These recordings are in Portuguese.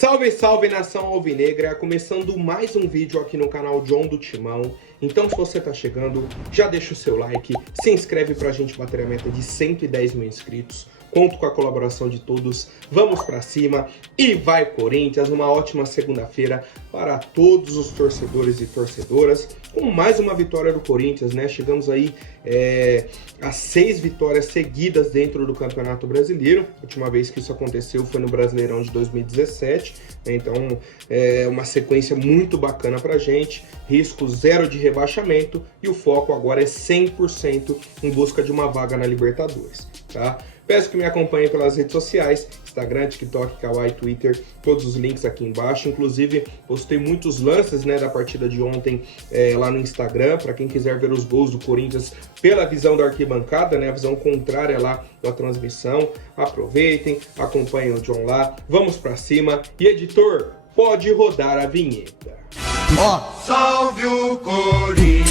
Salve, salve nação alvinegra, começando mais um vídeo aqui no canal John do Timão. Então se você tá chegando, já deixa o seu like, se inscreve pra gente bater a meta de 110 mil inscritos. Conto com a colaboração de todos, vamos pra cima e vai Corinthians, uma ótima segunda-feira para todos os torcedores e torcedoras, com mais uma vitória do Corinthians, né? Chegamos aí a 6 vitórias seguidas dentro do Campeonato Brasileiro. A última vez que isso aconteceu foi no Brasileirão de 2017, né? Então é uma sequência muito bacana pra gente, risco zero de rebaixamento e o foco agora é 100% em busca de uma vaga na Libertadores, tá? Peço que me acompanhem pelas redes sociais, Instagram, TikTok, Kawaii, Twitter, todos os links aqui embaixo. Inclusive, postei muitos lances, né, da partida de ontem lá no Instagram, para quem quiser ver os gols do Corinthians pela visão da arquibancada, né, a visão contrária lá da transmissão. Aproveitem, acompanhem o John lá, vamos pra cima. E editor, pode rodar a vinheta. Salve o Corinthians!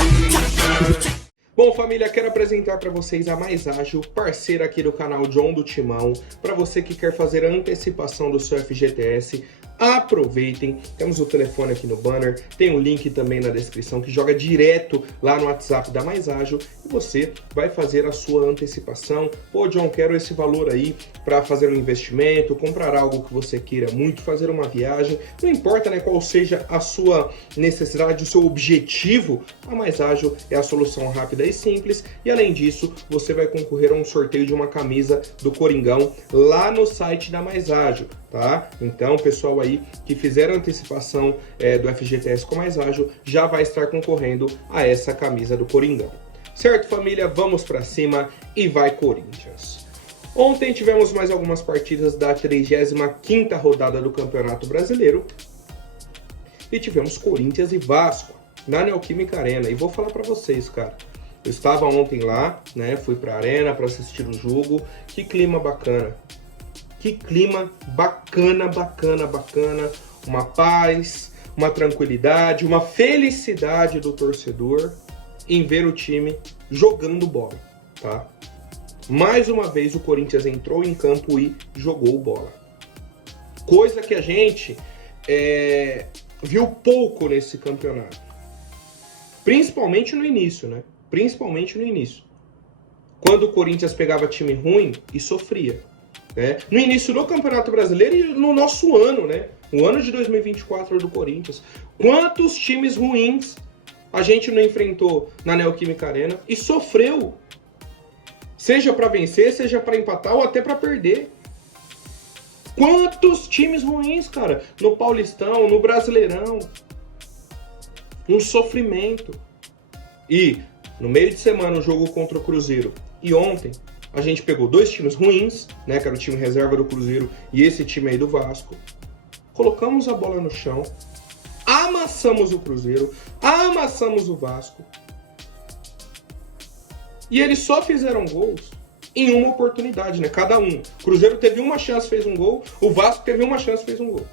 Bom, família, quero apresentar para vocês a Mais Ágil, parceira aqui do canal John do Timão. Para você que quer fazer a antecipação do seu FGTS, aproveitem. Temos o telefone aqui no banner, tem um link também na descrição que joga direto lá no WhatsApp da Mais Ágil e você vai fazer a sua antecipação. Pô, John, quero esse valor aí para fazer um investimento, comprar algo que você queira muito, fazer uma viagem. Não importa, né, qual seja a sua necessidade, o seu objetivo, a Mais Ágil é a solução rápida e simples. E além disso, você vai concorrer a um sorteio de uma camisa do Coringão lá no site da Mais Ágil, tá? Então, pessoal aí que fizer a antecipação do FGTS com Mais Ágil já vai estar concorrendo a essa camisa do Coringão. Certo, família? Vamos pra cima e vai Corinthians! Ontem tivemos mais algumas partidas da 35ª rodada do Campeonato Brasileiro e tivemos Corinthians e Vasco na Neoquímica Arena. E vou falar pra vocês, cara, eu estava ontem lá, né? Fui pra arena para assistir o jogo. Que clima bacana! Que clima bacana, bacana, bacana. Uma paz, uma tranquilidade, uma felicidade do torcedor em ver o time jogando bola, tá? Mais uma vez o Corinthians entrou em campo e jogou bola. Coisa que a gente viu pouco nesse campeonato. Principalmente no início, né? Principalmente no início. Quando o Corinthians pegava time ruim e sofria. No início do Campeonato Brasileiro e no nosso ano, né? O ano de 2024 do Corinthians. Quantos times ruins a gente não enfrentou na Neoquímica Arena e sofreu? Seja para vencer, seja para empatar ou até para perder. Quantos times ruins, cara? No Paulistão, no Brasileirão. Um sofrimento. E no meio de semana o jogo contra o Cruzeiro. E ontem a gente pegou dois times ruins, né, que era o time reserva do Cruzeiro e esse time aí do Vasco. Colocamos a bola no chão, amassamos o Cruzeiro, amassamos o Vasco. E eles só fizeram gols em uma oportunidade, né, cada um. O Cruzeiro teve uma chance, fez um gol, o Vasco teve uma chance, fez um gol.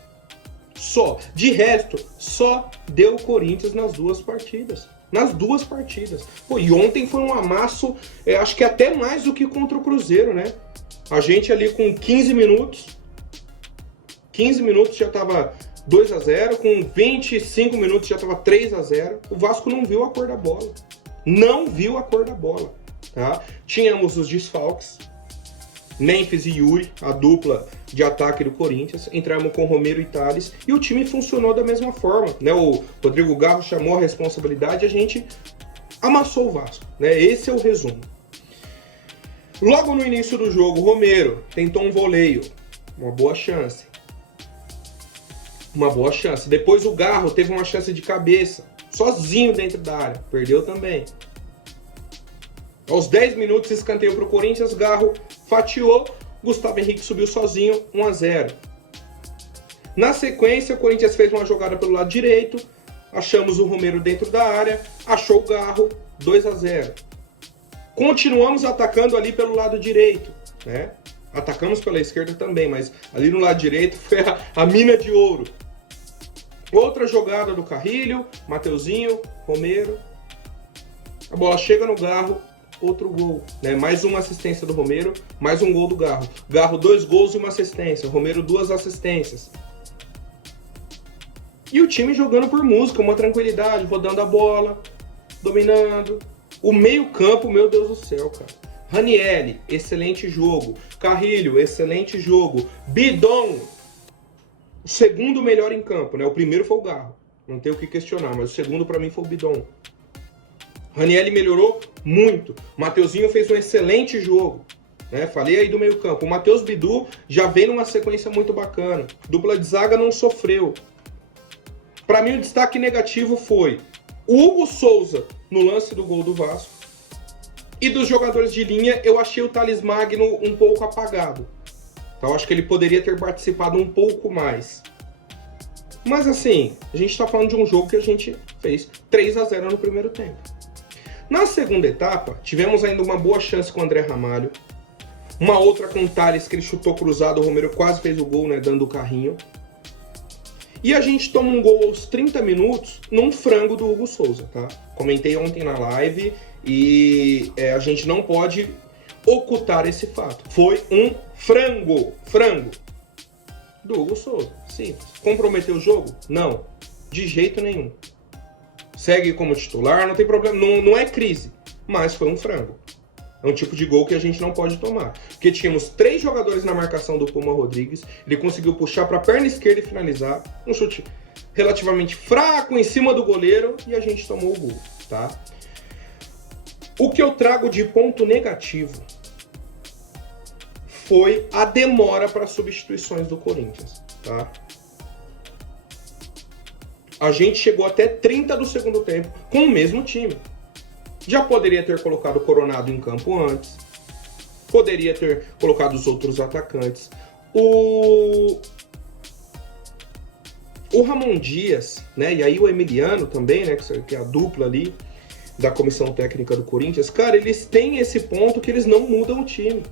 Só. De resto, só deu o Corinthians nas duas partidas. Nas duas partidas. Pô, e ontem foi um amasso, acho que até mais do que contra o Cruzeiro, né? A gente ali com 15 minutos já tava 2-0, com 25 minutos já tava 3-0. O Vasco não viu a cor da bola. Não viu a cor da bola, tá? Tínhamos os desfalques, Memphis e Yuri, a dupla de ataque do Corinthians, entramos com Romero e Tales e o time funcionou da mesma forma, né? O Rodrigo Garro chamou a responsabilidade e a gente amassou o Vasco, né? Esse é o resumo. Logo no início do jogo, Romero tentou um voleio, uma boa chance. Uma boa chance. Depois o Garro teve uma chance de cabeça, sozinho dentro da área, perdeu também. Aos 10 minutos, escanteio para o Corinthians, Garro fatiou, Gustavo Henrique subiu sozinho, 1-0. Na sequência, o Corinthians fez uma jogada pelo lado direito, achamos o Romero dentro da área, achou o Garro, 2-0. Continuamos atacando ali pelo lado direito, né? Atacamos pela esquerda também, mas ali no lado direito foi a mina de ouro. Outra jogada do Carrilho, Mateuzinho, Romero. A bola chega no Garro, outro gol, né? Mais uma assistência do Romero, mais um gol do Garro. Garro 2 gols e uma assistência, Romero 2 assistências. E o time jogando por música, uma tranquilidade, rodando a bola, dominando. O meio-campo, meu Deus do céu, cara. Ranieri, excelente jogo. Carrilho, excelente jogo. Bidon, o segundo melhor em campo, né? O primeiro foi o Garro, não tem o que questionar, mas o segundo pra mim foi o Bidon. Ranieri melhorou muito. O Mateuzinho fez um excelente jogo, né? Falei aí do meio-campo. O Matheus Bidu já vem numa sequência muito bacana. Dupla de zaga não sofreu. Pra mim, o destaque negativo foi o Hugo Souza no lance do gol do Vasco. E dos jogadores de linha, eu achei o Thales Magno um pouco apagado. Então, acho que ele poderia ter participado um pouco mais. Mas assim, a gente está falando de um jogo que a gente fez 3-0 no primeiro tempo. Na segunda etapa, tivemos ainda uma boa chance com o André Ramalho. Uma outra com o Thales, que ele chutou cruzado, o Romero quase fez o gol, né, dando o carrinho. E a gente toma um gol aos 30 minutos num frango do Hugo Souza, tá? Comentei ontem na live e a gente não pode ocultar esse fato. Foi um frango do Hugo Souza, simples. Comprometeu o jogo? Não, de jeito nenhum. Segue como titular, não tem problema, não é crise, mas foi um frango. É um tipo de gol que a gente não pode tomar. Porque tínhamos 3 jogadores na marcação do Puma Rodrigues, ele conseguiu puxar para a perna esquerda e finalizar, um chute relativamente fraco em cima do goleiro e a gente tomou o gol, tá? O que eu trago de ponto negativo foi a demora para substituições do Corinthians, tá? A gente chegou até 30 do segundo tempo com o mesmo time. Já poderia ter colocado o Coronado em campo antes. Poderia ter colocado os outros atacantes. O Ramon Dias, né? E aí o Emiliano também, né? Que é a dupla ali da comissão técnica do Corinthians. Cara, eles têm esse ponto que eles não mudam o time.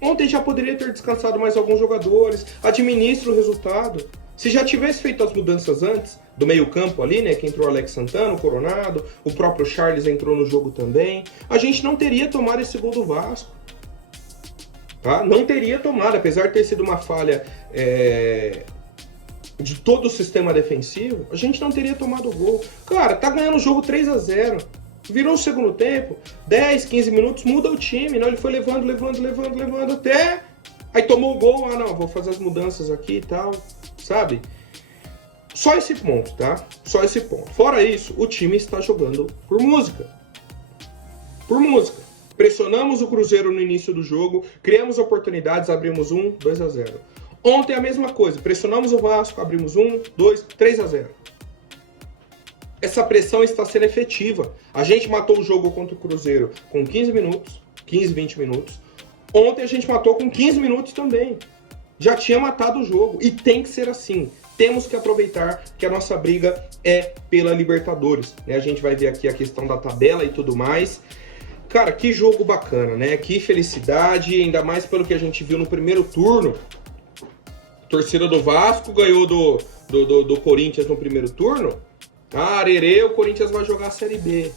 Ontem já poderia ter descansado mais alguns jogadores. Administra o resultado. Se já tivesse feito as mudanças antes, do meio-campo ali, né? Que entrou o Alex Santana, o Coronado, o próprio Charles entrou no jogo também, a gente não teria tomado esse gol do Vasco. Tá? Não teria tomado, apesar de ter sido uma falha de todo o sistema defensivo, a gente não teria tomado o gol. Cara, tá ganhando o jogo 3-0. Virou o segundo tempo, 10, 15 minutos, muda o time. Não, ele foi levando até... Aí tomou o gol, não, vou fazer as mudanças aqui e tal, sabe? Só esse ponto, tá? Só esse ponto. Fora isso, o time está jogando por música. Por música. Pressionamos o Cruzeiro no início do jogo, criamos oportunidades, abrimos 1, 2-0. Ontem a mesma coisa, pressionamos o Vasco, abrimos 1, 2, 3-0. Essa pressão está sendo efetiva. A gente matou o jogo contra o Cruzeiro com 15 minutos, 15, 20 minutos. Ontem a gente matou com 15 minutos também. Já tinha matado o jogo. E tem que ser assim. Temos que aproveitar que a nossa briga é pela Libertadores, né? A gente vai ver aqui a questão da tabela e tudo mais. Cara, que jogo bacana, né? Que felicidade, ainda mais pelo que a gente viu no primeiro turno. A torcida do Vasco ganhou do Corinthians no primeiro turno. Arerê, o Corinthians vai jogar a Série B.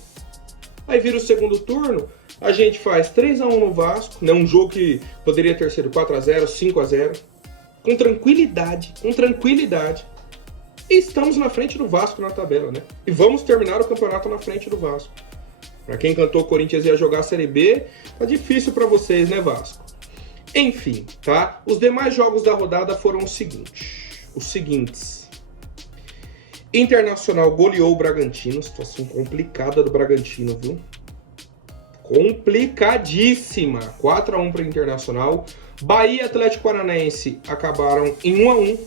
Aí vira o segundo turno, a gente faz 3-1 no Vasco, né? Um jogo que poderia ter sido 4-0, 5-0. Com tranquilidade. E estamos na frente do Vasco na tabela, né? E vamos terminar o campeonato na frente do Vasco. Pra quem cantou o Corinthians ia jogar a Série B, tá difícil pra vocês, né, Vasco? Enfim, tá? Os demais jogos da rodada foram os seguintes. Internacional goleou o Bragantino, situação complicada do Bragantino, viu? Complicadíssima. 4-1 para o Internacional. Bahia e Atlético Paranaense acabaram em 1-1.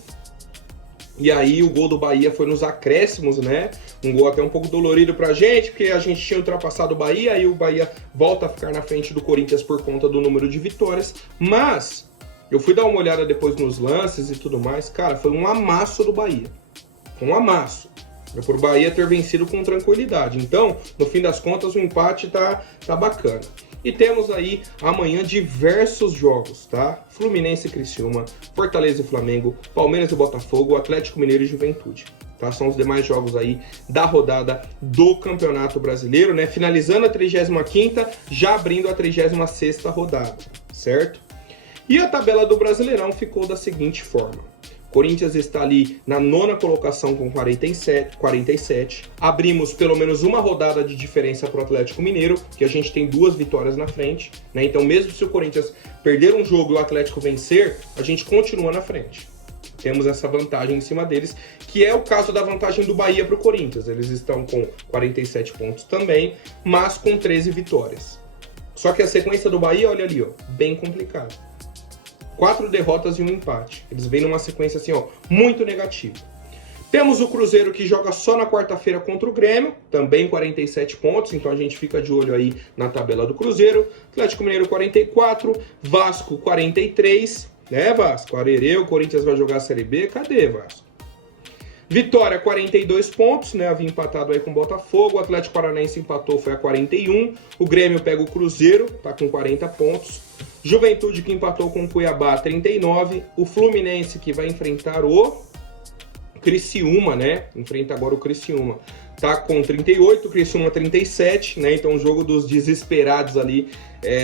E aí o gol do Bahia foi nos acréscimos, né? Um gol até um pouco dolorido pra gente, porque a gente tinha ultrapassado o Bahia, aí o Bahia volta a ficar na frente do Corinthians por conta do número de vitórias. Mas eu fui dar uma olhada depois nos lances e tudo mais. Cara, foi um amasso do Bahia. Foi um amasso. É por Bahia ter vencido com tranquilidade. Então, no fim das contas, o empate tá bacana. E temos aí amanhã diversos jogos, tá? Fluminense e Criciúma, Fortaleza e Flamengo, Palmeiras e Botafogo, Atlético Mineiro e Juventude. Tá? São os demais jogos aí da rodada do Campeonato Brasileiro, né? Finalizando a 35ª, já abrindo a 36ª rodada, certo? E a tabela do Brasileirão ficou da seguinte forma. Corinthians está ali na 9ª colocação com 47. Abrimos pelo menos uma rodada de diferença para o Atlético Mineiro, que a gente tem 2 vitórias na frente, né? Então mesmo se o Corinthians perder um jogo e o Atlético vencer, a gente continua na frente. Temos essa vantagem em cima deles, que é o caso da vantagem do Bahia para o Corinthians. Eles estão com 47 pontos também, mas com 13 vitórias. Só que a sequência do Bahia, olha ali, ó, bem complicada. 4 derrotas e 1 empate. Eles vêm numa sequência assim, ó, muito negativa. Temos o Cruzeiro que joga só na quarta-feira contra o Grêmio, também 47 pontos, então a gente fica de olho aí na tabela do Cruzeiro. Atlético Mineiro 44, Vasco 43, né, Vasco? Arerê, o Corinthians vai jogar a Série B, cadê, Vasco? Vitória 42 pontos, né, havia empatado aí com o Botafogo, o Atlético Paranaense empatou, foi a 41, o Grêmio pega o Cruzeiro, tá com 40 pontos, Juventude que empatou com o Cuiabá 39, o Fluminense que vai enfrentar o Criciúma, né, enfrenta agora o Criciúma, tá com 38, o Criciúma 37, né, então o jogo dos desesperados ali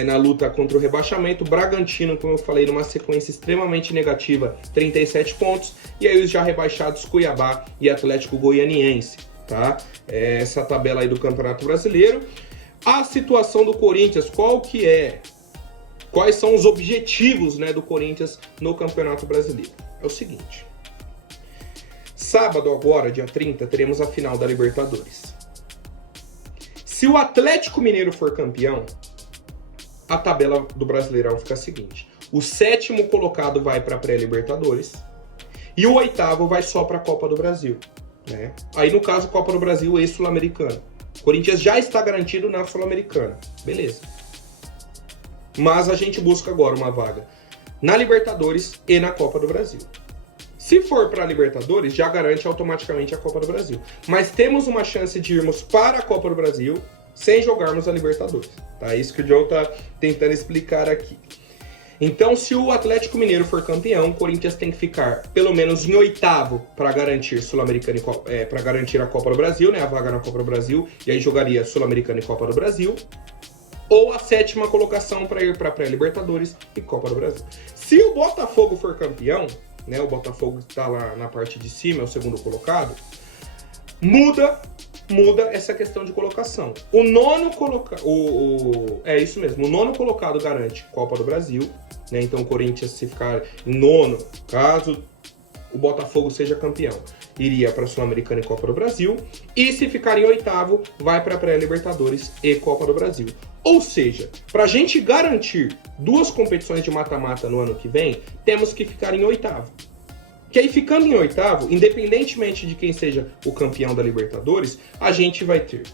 na luta contra o rebaixamento. Bragantino, como eu falei, numa sequência extremamente negativa, 37 pontos, e aí os já rebaixados Cuiabá e Atlético Goianiense, tá? Essa tabela aí do Campeonato Brasileiro. A situação do Corinthians, qual que é? Quais são os objetivos, né, do Corinthians no Campeonato Brasileiro? É o seguinte: sábado agora, dia 30, teremos a final da Libertadores. Se o Atlético Mineiro for campeão, a tabela do Brasileirão fica a seguinte: o 7º colocado vai para a pré-Libertadores e o 8º vai só para a Copa do Brasil, né? Aí no caso, Copa do Brasil e Sul-Americana. O Corinthians já está garantido na Sul-Americana, beleza. Mas a gente busca agora uma vaga na Libertadores e na Copa do Brasil. Se for para a Libertadores, já garante automaticamente a Copa do Brasil. Mas temos uma chance de irmos para a Copa do Brasil sem jogarmos a Libertadores. Tá? Isso que o John tá tentando explicar aqui. Então, se o Atlético Mineiro for campeão, o Corinthians tem que ficar pelo menos em 8º para garantir Sul-Americana para garantir a Copa do Brasil, né? A vaga na Copa do Brasil, e aí jogaria Sul-Americana e Copa do Brasil. Ou a 7ª colocação para ir para a pré-Libertadores e Copa do Brasil. Se o Botafogo for campeão, né? O Botafogo está lá na parte de cima, é o 2º colocado, muda essa questão de colocação. O 9º colocado, é isso mesmo, o 9º colocado garante Copa do Brasil, né? Então o Corinthians, se ficar em 9º, caso o Botafogo seja campeão, iria para a Sul-Americana e Copa do Brasil, e se ficar em 8º, vai para a pré-Libertadores e Copa do Brasil. Ou seja, para a gente garantir 2 competições de mata-mata no ano que vem, temos que ficar em 8º. Que aí, ficando em 8º, independentemente de quem seja o campeão da Libertadores, a gente vai ter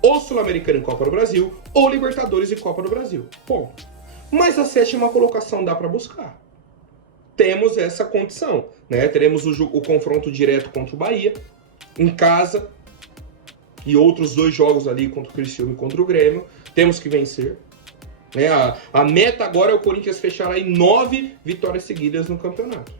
ou Sul-Americana e Copa do Brasil, ou Libertadores e Copa do Brasil. Bom, mas a 7ª colocação dá para buscar. Temos essa condição, né? Teremos o confronto direto contra o Bahia, em casa, e outros 2 jogos ali contra o Criciúma e contra o Grêmio. Temos que vencer. Né? A meta agora é o Corinthians fechar aí 9 vitórias seguidas no campeonato.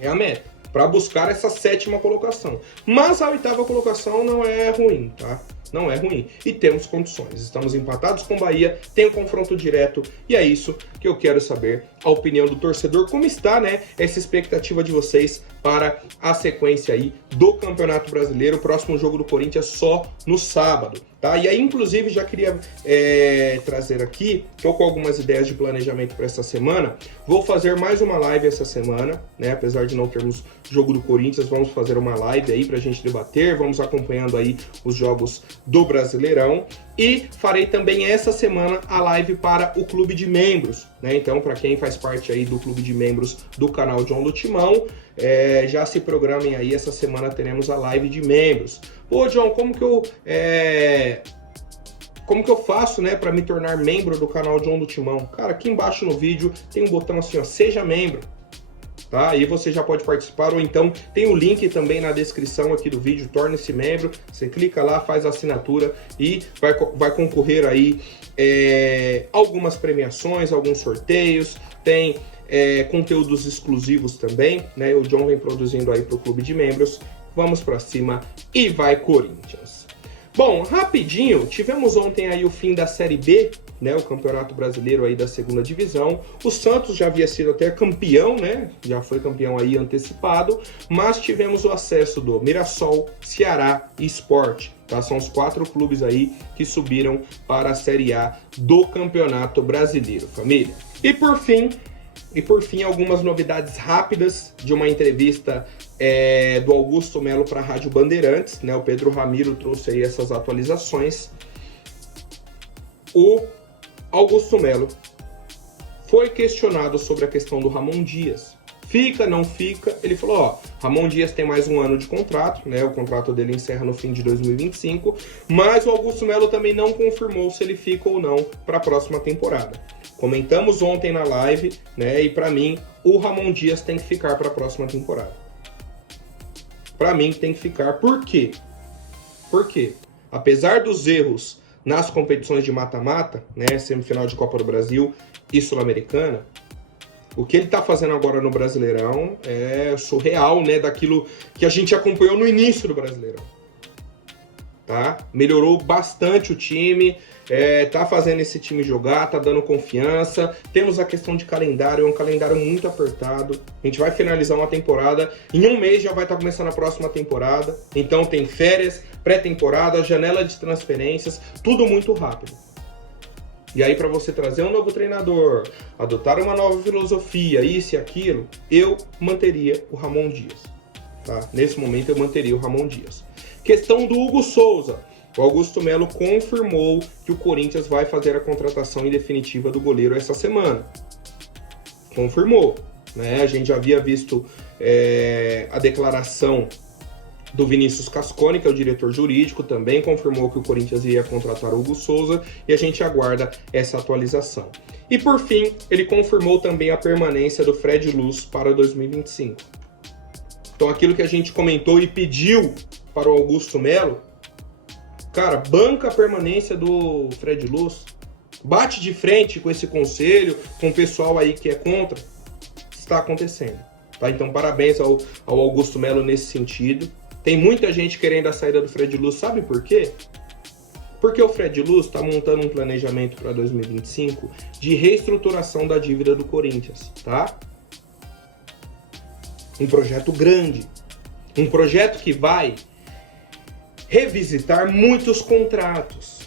É a meta, para buscar essa 7ª colocação. Mas a 8ª colocação não é ruim, tá? Não é ruim. E temos condições. Estamos empatados com o Bahia, tem um confronto direto, e é isso que eu quero saber, a opinião do torcedor. Como está, né, essa expectativa de vocês para a sequência aí do Campeonato Brasileiro? O próximo jogo do Corinthians só no sábado, tá? E aí, inclusive, já queria trazer aqui, estou com algumas ideias de planejamento para essa semana. Vou fazer mais uma live essa semana, né? Apesar de não termos jogo do Corinthians, vamos fazer uma live aí para a gente debater, vamos acompanhando aí os jogos do Brasileirão. E farei também essa semana a live para o Clube de Membros, né? Então, para quem faz parte aí do Clube de Membros do canal John do Timão, já se programem aí, essa semana teremos a live de membros. Pô, John, como que eu faço, né, para me tornar membro do canal John do Timão? Cara, aqui embaixo no vídeo tem um botão assim, ó, seja membro. Tá? Aí você já pode participar, ou então tem o link também na descrição aqui do vídeo, torne-se membro, você clica lá, faz a assinatura e vai concorrer aí algumas premiações, alguns sorteios, tem conteúdos exclusivos também, né? O John vem produzindo aí para o Clube de Membros. Vamos para cima e vai Corinthians! Bom, rapidinho, tivemos ontem aí o fim da Série B, né, o Campeonato Brasileiro aí da segunda divisão. O Santos já havia sido até campeão, né, já foi campeão aí antecipado, mas tivemos o acesso do Mirassol, Ceará e Sport, tá? São os 4 clubes aí que subiram para a Série A do Campeonato Brasileiro, família. E por fim, algumas novidades rápidas de uma entrevista do Augusto Melo para a Rádio Bandeirantes, né? O Pedro Ramiro trouxe aí essas atualizações. O Augusto Melo foi questionado sobre a questão do Ramon Dias. Fica, não fica? Ele falou, Ramon Dias tem mais um ano de contrato, né? O contrato dele encerra no fim de 2025, mas o Augusto Melo também não confirmou se ele fica ou não para a próxima temporada. Comentamos ontem na live, né? E para mim, o Ramon Dias tem que ficar para a próxima temporada. Para mim tem que ficar. Por quê? Porque, apesar dos erros nas competições de mata-mata, né, semifinal de Copa do Brasil e Sul-Americana, o que ele está fazendo agora no Brasileirão é surreal, né, daquilo que a gente acompanhou no início do Brasileirão. Tá? Melhorou bastante o time, tá fazendo esse time jogar, tá dando confiança. Temos a questão de calendário, é um calendário muito apertado. A gente vai finalizar uma temporada, em um mês já vai estar começando a próxima temporada. Então tem férias, pré-temporada, janela de transferências, tudo muito rápido. E aí para você trazer um novo treinador, adotar uma nova filosofia, isso e aquilo, eu manteria o Ramon Dias. Tá? Nesse momento eu manteria o Ramon Dias. Questão do Hugo Souza. O Augusto Melo confirmou que o Corinthians vai fazer a contratação em definitiva do goleiro essa semana. Confirmou, né? A gente já havia visto a declaração do Vinícius Cascone, que é o diretor jurídico, também confirmou que o Corinthians iria contratar o Hugo Souza e a gente aguarda essa atualização. E por fim, ele confirmou também a permanência do Fred Luz para 2025. Então aquilo que a gente comentou e pediu para o Augusto Melo, cara, banca a permanência do Fred Luz, bate de frente com esse conselho, com o pessoal aí que é contra, está acontecendo. Tá? Então parabéns ao Augusto Melo nesse sentido. Tem muita gente querendo a saída do Fred Luz, sabe por quê? Porque o Fred Luz está montando um planejamento para 2025 de reestruturação da dívida do Corinthians, tá? Um projeto grande, um projeto que vai revisitar muitos contratos,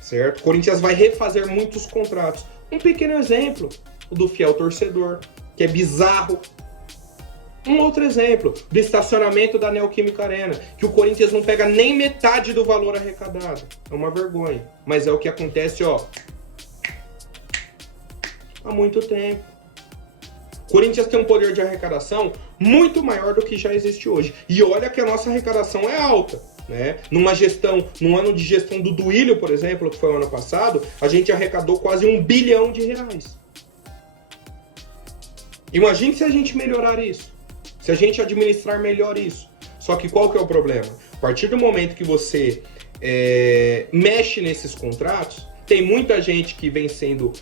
certo? O Corinthians vai refazer muitos contratos. Um pequeno exemplo, o do fiel torcedor, que é bizarro. Um outro exemplo, do estacionamento da Neoquímica Arena, que o Corinthians não pega nem metade do valor arrecadado. É uma vergonha, mas é o que acontece, há muito tempo. O Corinthians tem um poder de arrecadação muito maior do que já existe hoje. E olha que a nossa arrecadação é alta, né? Num ano de gestão do Duílio, por exemplo, que foi o ano passado, a gente arrecadou quase R$1 bilhão. Imagine se a gente melhorar isso, se a gente administrar melhor isso. Só que qual que é o problema? A partir do momento que você mexe nesses contratos, tem muita gente que vem sendo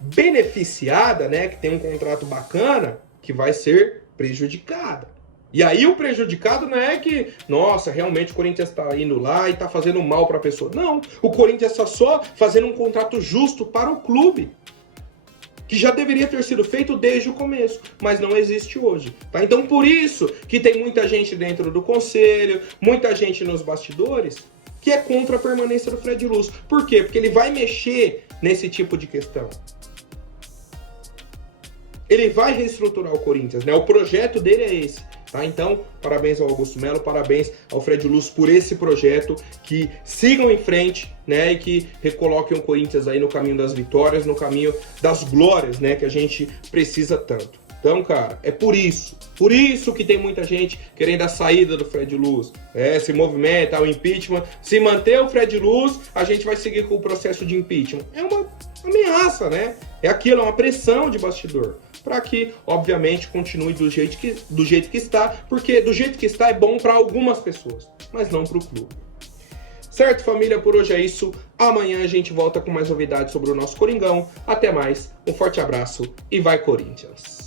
beneficiada, né, que tem um contrato bacana, que vai ser prejudicada. E aí o prejudicado não é que, nossa, realmente o Corinthians está indo lá e está fazendo mal para a pessoa. Não, o Corinthians está só fazendo um contrato justo para o clube, que já deveria ter sido feito desde o começo, mas não existe hoje. Tá? Então por isso que tem muita gente dentro do conselho, muita gente nos bastidores, que é contra a permanência do Fred Luz. Por quê? Porque ele vai mexer nesse tipo de questão. Ele vai reestruturar o Corinthians, né? O projeto dele é esse, tá? Então, parabéns ao Augusto Melo, parabéns ao Fred Luz por esse projeto, que sigam em frente, né? E que recoloquem o Corinthians aí no caminho das vitórias, no caminho das glórias, né? Que a gente precisa tanto. Então, cara, é por isso que tem muita gente querendo a saída do Fred Luz. Se movimenta, o impeachment. Se manter o Fred Luz, a gente vai seguir com o processo de impeachment. É uma ameaça, né? É aquilo, é uma pressão de bastidor. Para que, obviamente, continue do jeito que está, porque do jeito que está é bom para algumas pessoas, mas não para o clube. Certo, família? Por hoje é isso. Amanhã a gente volta com mais novidades sobre o nosso Coringão. Até mais, um forte abraço e vai Corinthians!